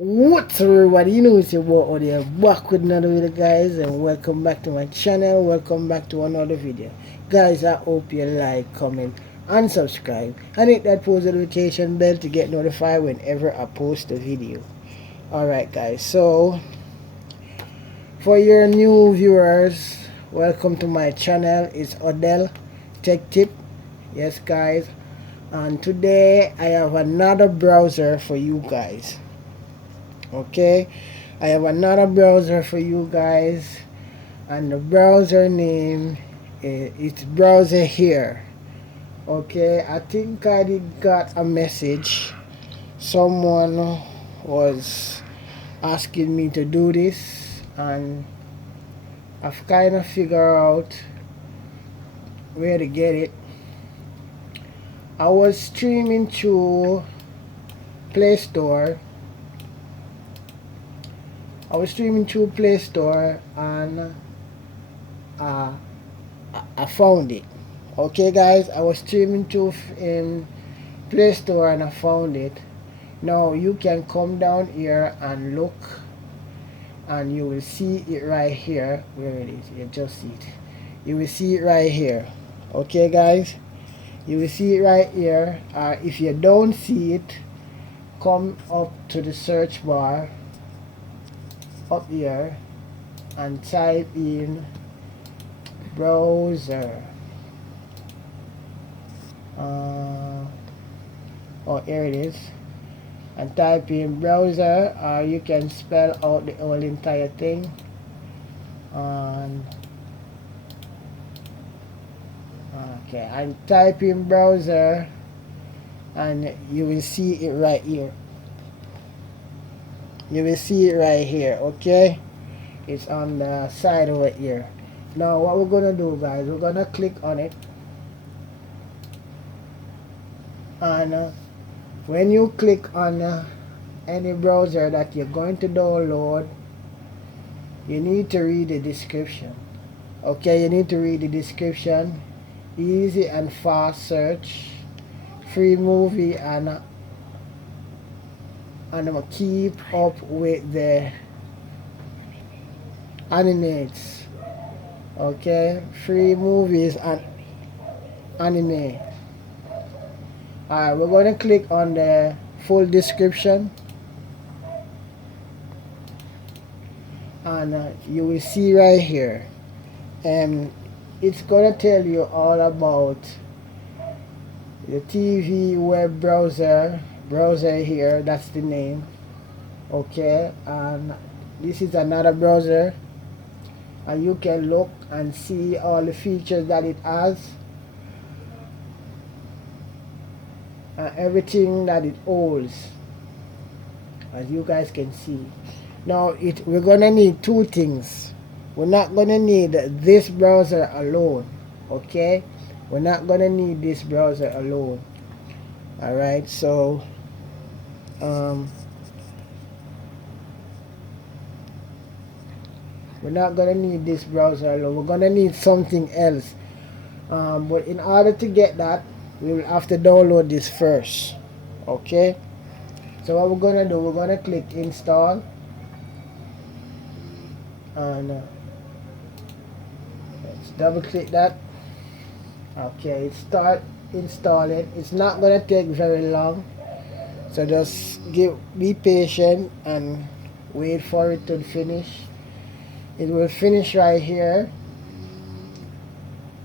What's up, everybody? You know it's your boy Audio back with another video, guys, and welcome back to my channel. Welcome back to another video, guys. I hope you like, comment, and subscribe, and hit that post notification bell to get notified whenever I post a video. Alright, guys, so for your new viewers, welcome to my channel. It's Odell Tech Tip. Yes, guys, and today I have another browser for you guys. Okay, I have another browser for you guys, and the browser name is it's browser here. Okay, I think I did got a message. Someone was asking me to do this, and I've kind of figured out where to get it. I was streaming through Play Store. Play Store, and I found it. Okay, guys, I was streaming through in Play Store and I found it. Now you can come down here and look, and you will see it right here. Where it is? You just see it. You will see it right here. Okay, guys, you will see it right here. If you don't see it, come up to the search bar up here and type in browser. Oh, here it is. And type in browser, or you can spell out the whole entire thing. And okay, and type in browser, and you will see it right here. You will see it right here. Okay, it's on the side over here. Now what we're gonna do, guys, we're gonna click on it, and when you click on any browser that you're going to download, you need to read the description. Okay, you need to read the description. Easy and fast search, free movie, and keep up with the animates. Okay, free movies and anime. Alright, we're going to click on the full description, and you will see right here, and it's going to tell you all about the TV web browser here. That's the name. Okay, and this is another browser, and you can look and see all the features that it has, everything that it holds, as you guys can see. Now we're gonna need two things. We're not gonna need this browser alone. Okay, we're not gonna need this browser alone. Alright, so we're not gonna need this browser alone. We're gonna need something else, but in order to get that, we will have to download this first. Okay, so what we're gonna do, we're gonna click install, and let's double click that. Okay, start installing. It's not gonna take very long, so just be patient and wait for it to finish. It will finish right here,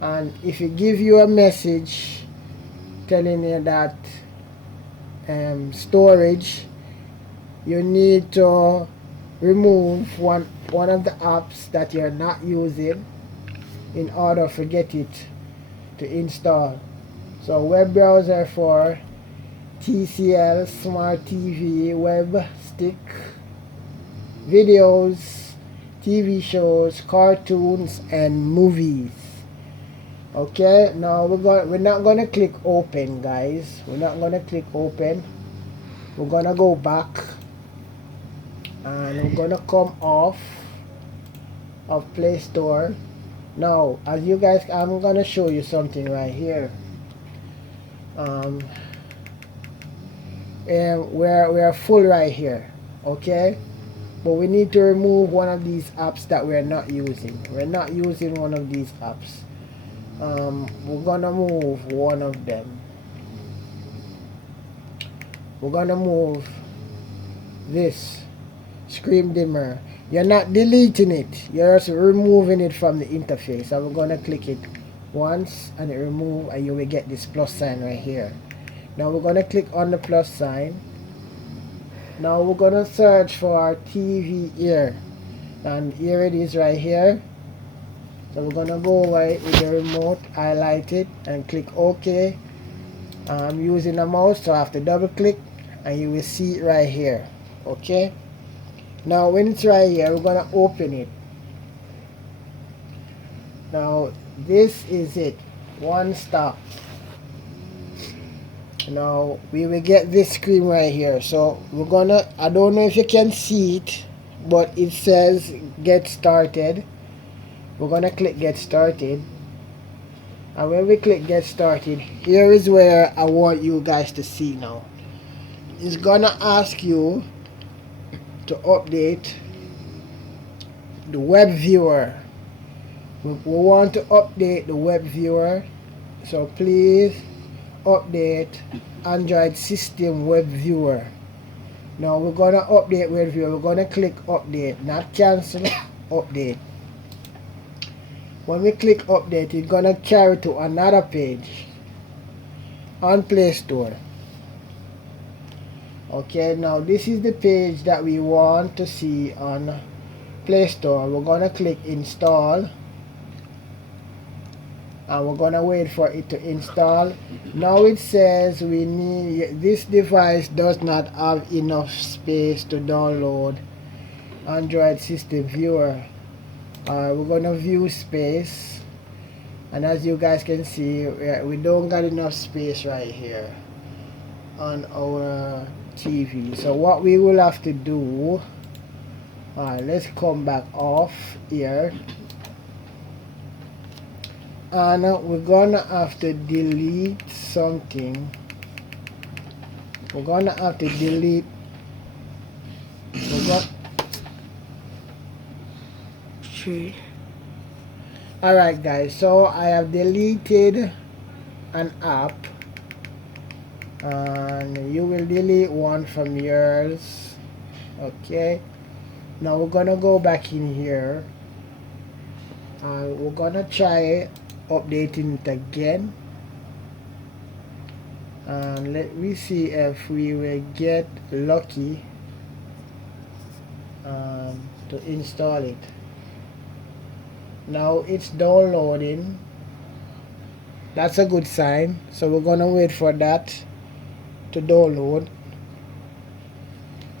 and if it give you a message telling you that storage, you need to remove one of the apps that you're not using in order to get it to install. So web browser for TCL, smart TV, web stick, videos, TV shows, cartoons, and movies. Okay, now we're not gonna click open, guys. We're not gonna click open. We're gonna go back, and we're gonna come off of Play Store. Now, as you guys, I'm gonna show you something right here. And we're full right here. okay? But we need to remove one of these apps that we're not using. We're not using one of these apps. We're gonna move one of them. We're gonna move this screen dimmer. You're not deleting it, you're just removing it from the interface. So we're gonna click it once and it remove, and you will get this plus sign right here. Now we're gonna click on the plus sign. Now we're gonna search for our TV here, and here it is right here. So we're gonna go over it with the remote, highlight it and click OK. I'm using a mouse, so I have to double click and you will see it right here. Okay, now when it's right here, we're gonna open it. Now this is it, one stop. Now we will get this screen right here. So we're gonna, I don't know if you can see it, but it says get started. We're gonna click get started, and when we click get started, here is where I want you guys to see. Now it's gonna ask you to update the web viewer. We want to update the web viewer, so please update Android system web viewer. Now we're gonna update web viewer. We're gonna click update, not cancel, update. When we click update, it's gonna carry to another page on Play Store. Okay, now this is the page that we want to see on Play Store. We're gonna click install, and we're gonna wait for it to install. Now it says we need, this device does not have enough space to download Android system viewer. We're gonna view space, and as you guys can see, we don't got enough space right here on our TV. So what we will have to do, let's come back off here, and we're gonna have to delete something. We're gonna have to delete, alright guys, so I have deleted an app, and you will delete one from yours. Okay, now we're gonna go back in here, and we're gonna try updating it again, and let me see if we will get lucky to install it. Now it's downloading. That's a good sign, so we're gonna wait for that to download.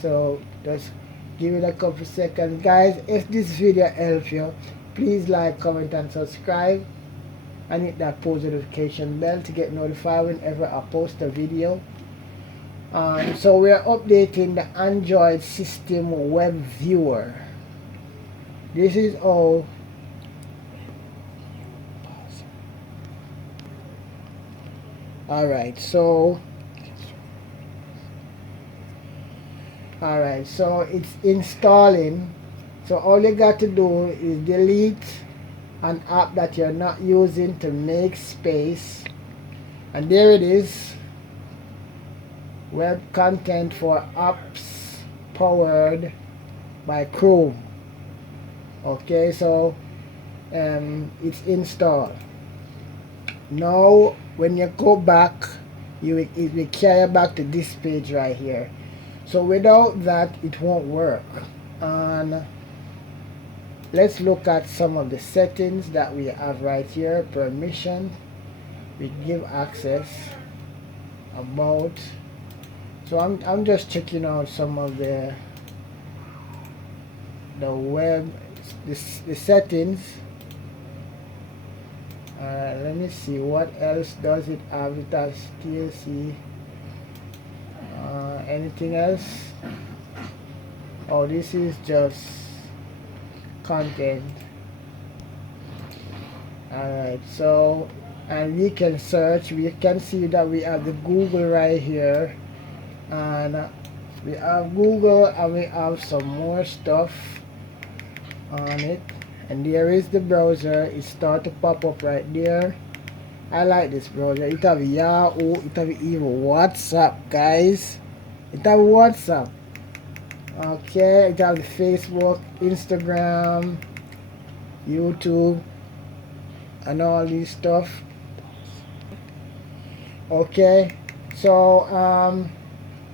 So just give it a couple seconds. Guys, if this video helped you, please like, comment and subscribe, and hit that post notification bell to get notified whenever I post a video. So we are updating the Android system web viewer. This is all. Alright, so it's installing. So all you got to do is delete an app that you're not using to make space, and there it is, web content for apps powered by Chrome. Okay, so it's installed. Now when you go back, it will carry back to this page right here. So without that, it won't work. And let's look at some of the settings that we have right here. Permission, we give access, about. So I'm just checking out some of the web, the settings. Let me see what else does it have. It has TLC. Anything else? Oh, this is just content. Alright, so, and we can search. We can see that we have the Google right here, and We have Google and we have some more stuff on it. And there is the browser. It start to pop up right there. I like this browser. It have Yahoo, it have even WhatsApp, guys. It have WhatsApp. Okay, it have the Facebook, Instagram, YouTube, and all these stuff. Okay, so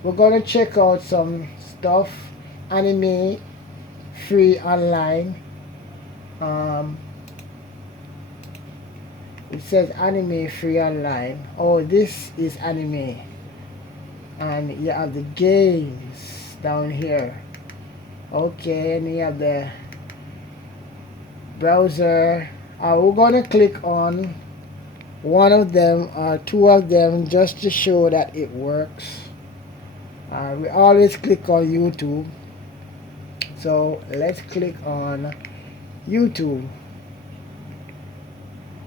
we're gonna check out some stuff, anime, free online. It says anime free online. Oh, this is anime, and you have the games down here. Okay, and you have the browser. We're gonna click on one of them or two of them just to show that it works. We always click on YouTube, so let's click on YouTube.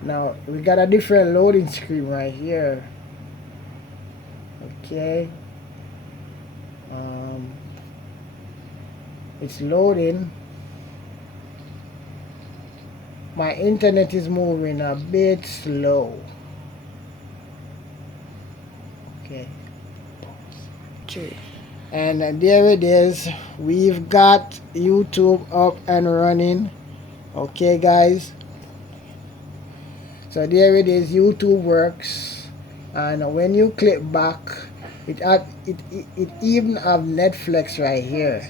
Now we got a different loading screen right here. Okay, it's loading. My internet is moving a bit slow. Okay. And there it is. We've got YouTube up and running. Okay, guys. So there it is. YouTube works. And when you click back, it even have Netflix right here.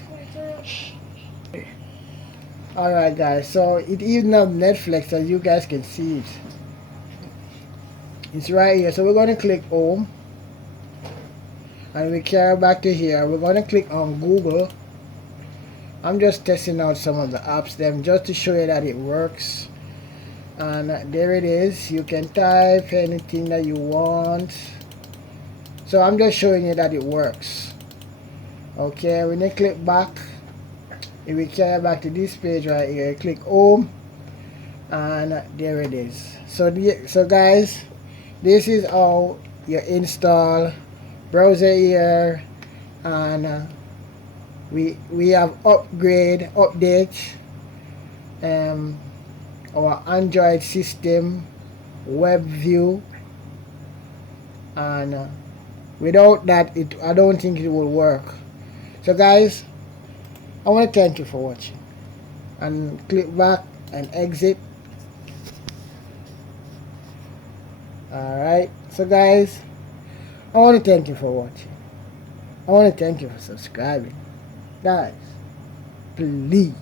Alright guys, so it even have Netflix, as you guys can see it. It's right here. So we're going to click home. And we carry back to here. We're going to click on Google. I'm just testing out some of the apps them just to show you that it works. And there it is. You can type anything that you want. So I'm just showing you that it works. Okay, when you click back, it will carry back to this page right here. Click home, and there it is. So guys, this is how you install browser here, and we have update our Android system, web view, and without that I don't think it will work. So guys, I want to thank you for watching, and click back and exit. Alright, so guys, I want to thank you for watching. I want to thank you for subscribing. Guys, please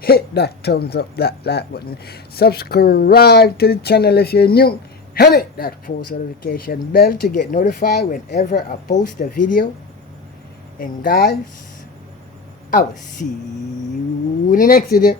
hit that thumbs up, that like button. Subscribe to the channel if you're new. And hit that post notification bell to get notified whenever I post a video. And guys, I will see you in the next video.